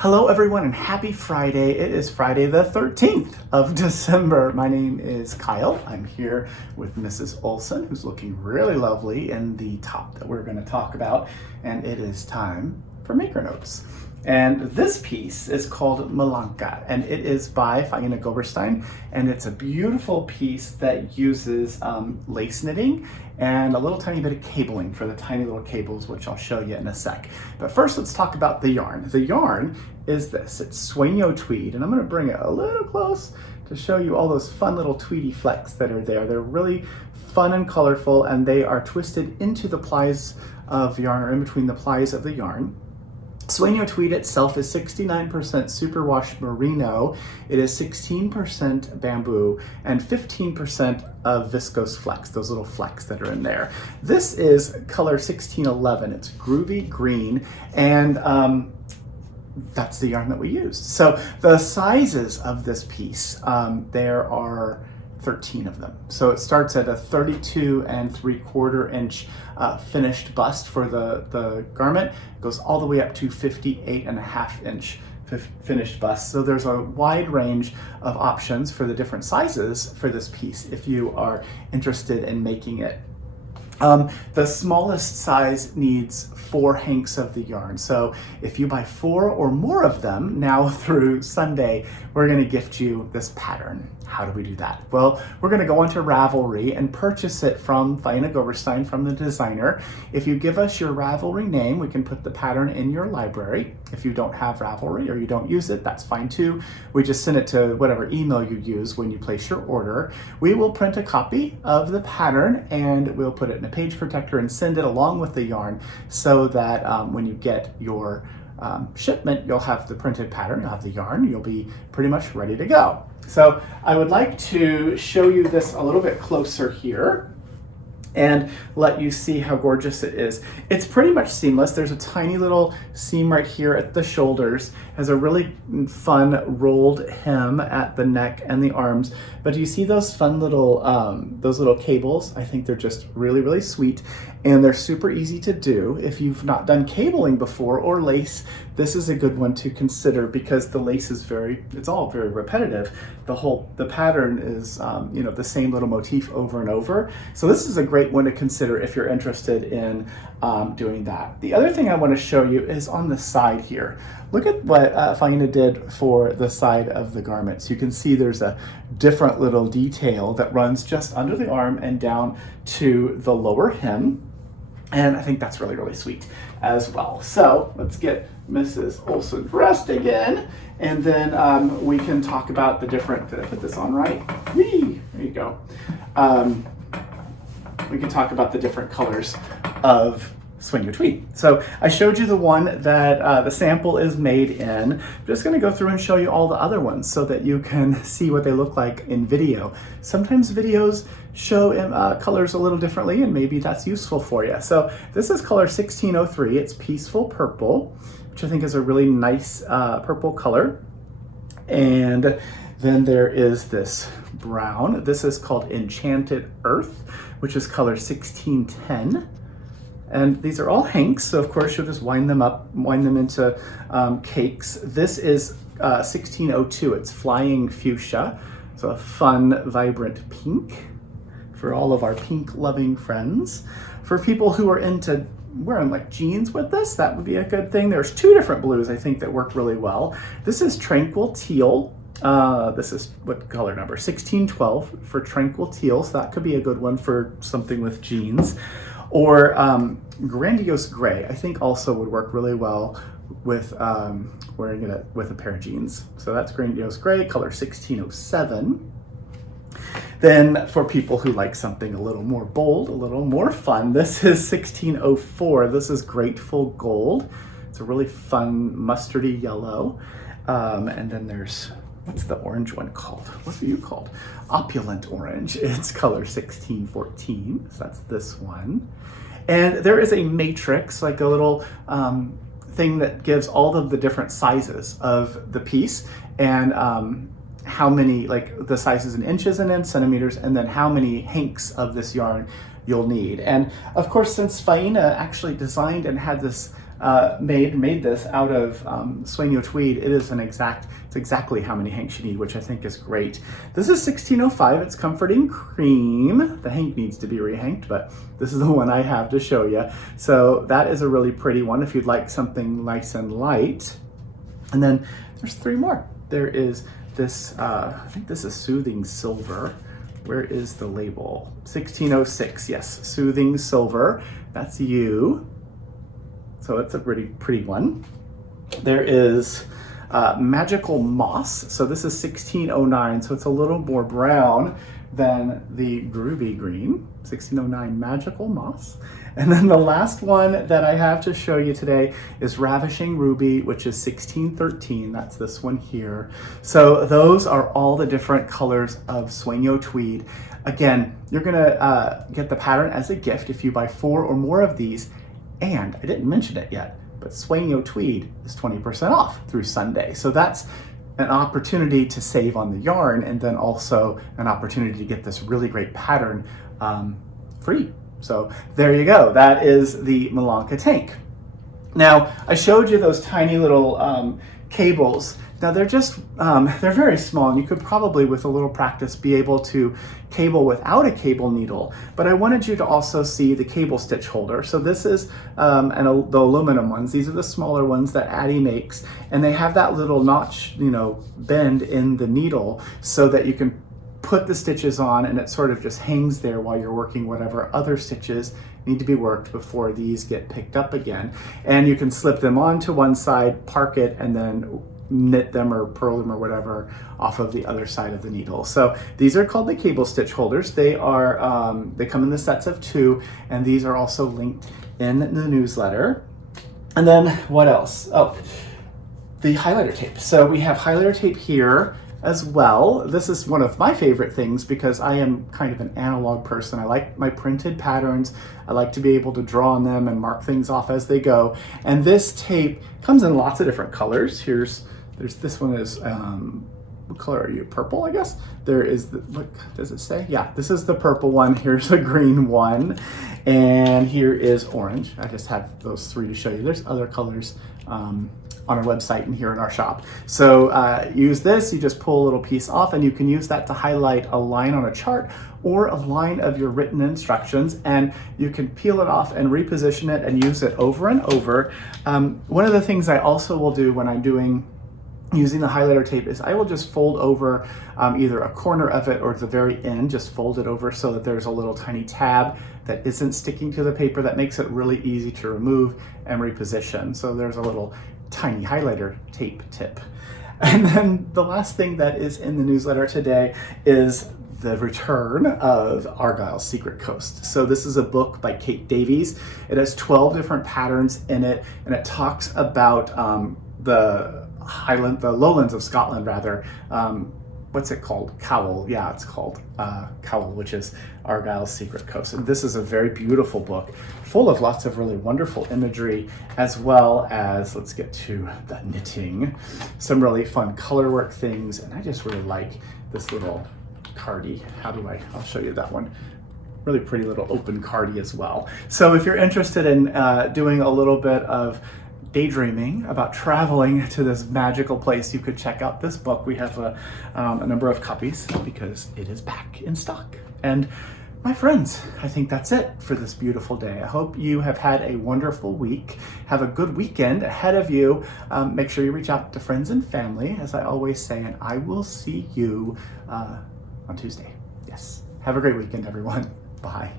Hello everyone and happy Friday. It is Friday the 13th of December. My name is Kyle. I'm here with Mrs. Olson, who's looking really lovely in the top that we're going to talk about. And it is time for Maker Notes. And this piece is called Malanka, and it is by Faina Goberstein, and it's a beautiful piece that uses lace knitting and a little tiny bit of cabling for the tiny little cables, which I'll show you in a sec. But first, let's talk about the yarn. The yarn is this. It's Sueño tweed, and I'm going to bring it a little close to show you all those fun little tweedy flecks that are there. They're really fun and colorful, and they are twisted into the plies of yarn, or in between the plies of the yarn. Sueño tweed itself is 69% superwash merino, it is 16% bamboo, and 15% of viscose flex, those little flecks that are in there. This is color 1611, it's groovy green, and that's the yarn that we used. So the sizes of this piece, there are 13 of them. So it starts at a 32 3/4 inch finished bust for the garment. It goes all the way up to 58.5 inch finished bust. So there's a wide range of options for the different sizes for this piece if you are interested in making it. The smallest size needs 4 hanks of the yarn. So if you buy 4 or more of them now through Sunday, we're going to gift you this pattern. How do we do that? Well, we're going to go onto Ravelry and purchase it from Faina Goberstein, from the designer. If you give us your Ravelry name, we can put the pattern in your library. If you don't have Ravelry or you don't use it, that's fine too. We just send it to whatever email you use when you place your order. We will print a copy of the pattern and we'll put it in a page protector and send it along with the yarn so that when you get your shipment, you'll have the printed pattern, you'll have the yarn, you'll be pretty much ready to go. So I would like to show you this a little bit closer here and let you see how gorgeous it is. It's pretty much seamless. There's a tiny little seam right here at the shoulders, has a really fun rolled hem at the neck and the arms. But do you see those fun little cables? I think they're just really, really sweet, and they're super easy to do. If you've not done cabling before or lace, this is a good one to consider because the lace is it's all very repetitive. The pattern is the same little motif over and over. So this is a great one to consider if you're interested in doing that. The other thing I want to show you is on the side here. Look at what Faina did for the side of the garment. So you can see there's a different little detail that runs just under the arm and down to the lower hem. And I think that's really, really sweet as well. So let's get Mrs. Olson dressed again. And then we can talk about the different, did I put this on right? Whee! There you go. We can talk about the different colors of Sueño tweed. So I showed you the one that the sample is made in. I'm just going to go through and show you all the other ones so that you can see what they look like in video. Sometimes videos show colors a little differently, and maybe that's useful for you. So this is color 1603. It's Peaceful Purple, which I think is a really nice purple color. And then there is this brown. This is called Enchanted Earth, which is color 1610. And these are all hanks, so of course you'll just wind them into cakes. This is 1602, it's Flying Fuchsia. So a fun, vibrant pink for all of our pink-loving friends. For people who are into wearing like jeans with this, that would be a good thing. There's 2 different blues I think that work really well. This is Tranquil Teal. This is what color number? 1612 for Tranquil Teal, so that could be a good one for something with jeans. Or Grandiose Gray, I think also would work really well with wearing it with a pair of jeans. So that's Grandiose Gray, color 1607. Then for people who like something a little more bold, a little more fun, this is 1604. This is Grateful Gold. It's a really fun mustardy yellow. And then there's, what's the orange one called? What are you called? Opulent Orange. It's color 1614. So that's this one. And there is a matrix, like a little thing that gives all of the different sizes of the piece and how many, like the sizes in inches and in centimeters, and then how many hanks of this yarn you'll need. And of course, since Faina actually designed and had this made this out of Sueño tweed, it's exactly how many hanks you need, which I think is great. This is 1605. It's Comforting Cream. The hank needs to be rehanked, but this is the one I have to show you. So that is a really pretty one if you'd like something nice and light. And then there's 3 more. There is this, I think this is Soothing Silver. Where is the label? 1606, yes, Soothing Silver. That's you. So it's a pretty one. There is Magical Moss. So this is 1609, so it's a little more brown than the Groovy Green. 1609 Magical Moss. And then the last one that I have to show you today is Ravishing Ruby, which is 1613. That's this one here. So those are all the different colors of Sueño tweed. Again, you're gonna get the pattern as a gift if you buy 4 or more of these. And I didn't mention it yet, but Sueño tweed is 20% off through Sunday. So that's an opportunity to save on the yarn, and then also an opportunity to get this really great pattern free. So there you go. That is the Malanka tank. Now, I showed you those tiny little cables. Now they're just, they're very small, and you could probably, with a little practice, be able to cable without a cable needle. But I wanted you to also see the cable stitch holder. So this is the aluminum ones. These are the smaller ones that Addie makes, and they have that little notch, bend in the needle so that you can put the stitches on, and it sort of just hangs there while you're working whatever other stitches need to be worked before these get picked up again. And you can slip them onto one side, park it, and then knit them or purl them or whatever off of the other side of the needle. So these are called the cable stitch holders. They are they come in the sets of 2, and these are also linked in the newsletter. And then what else? Oh, the highlighter tape. So we have highlighter tape here as well. This is one of my favorite things because I am kind of an analog person. I like my printed patterns. I like to be able to draw on them and mark things off as they go. And this tape comes in lots of different colors. There's this one is, what color are you? Purple, I guess? There is, what does it say? Yeah, this is the purple one. Here's a green one. And here is orange. I just have those 3 to show you. There's other colors on our website and here in our shop. So use this, you just pull a little piece off, and you can use that to highlight a line on a chart or a line of your written instructions, and you can peel it off and reposition it and use it over and over. One of the things I also will do when I'm using the highlighter tape is I will just fold over either a corner of it or at the very end, just fold it over so that there's a little tiny tab that isn't sticking to the paper. That makes it really easy to remove and reposition. So there's a little tiny highlighter tape tip. And then the last thing that is in the newsletter today is the return of Argyle's Secret Coast. So this is a book by Kate Davies. It has 12 different patterns in it, and it talks about the lowlands of Scotland, rather. What's it called? Cowell. Yeah, it's called Cowell, which is Argyle's Secret Coast. And this is a very beautiful book, full of lots of really wonderful imagery, as well as, let's get to the knitting, some really fun color work things. And I just really like this little cardie. I'll show you that one. Really pretty little open cardie as well. So if you're interested in doing a little bit of daydreaming about traveling to this magical place, you could check out this book. We have a number of copies because it is back in stock. And my friends, I think that's it for this beautiful day. I hope you have had a wonderful week. Have a good weekend ahead of you. Make sure you reach out to friends and family, as I always say, and I will see you on Tuesday. Yes. Have a great weekend, everyone. Bye.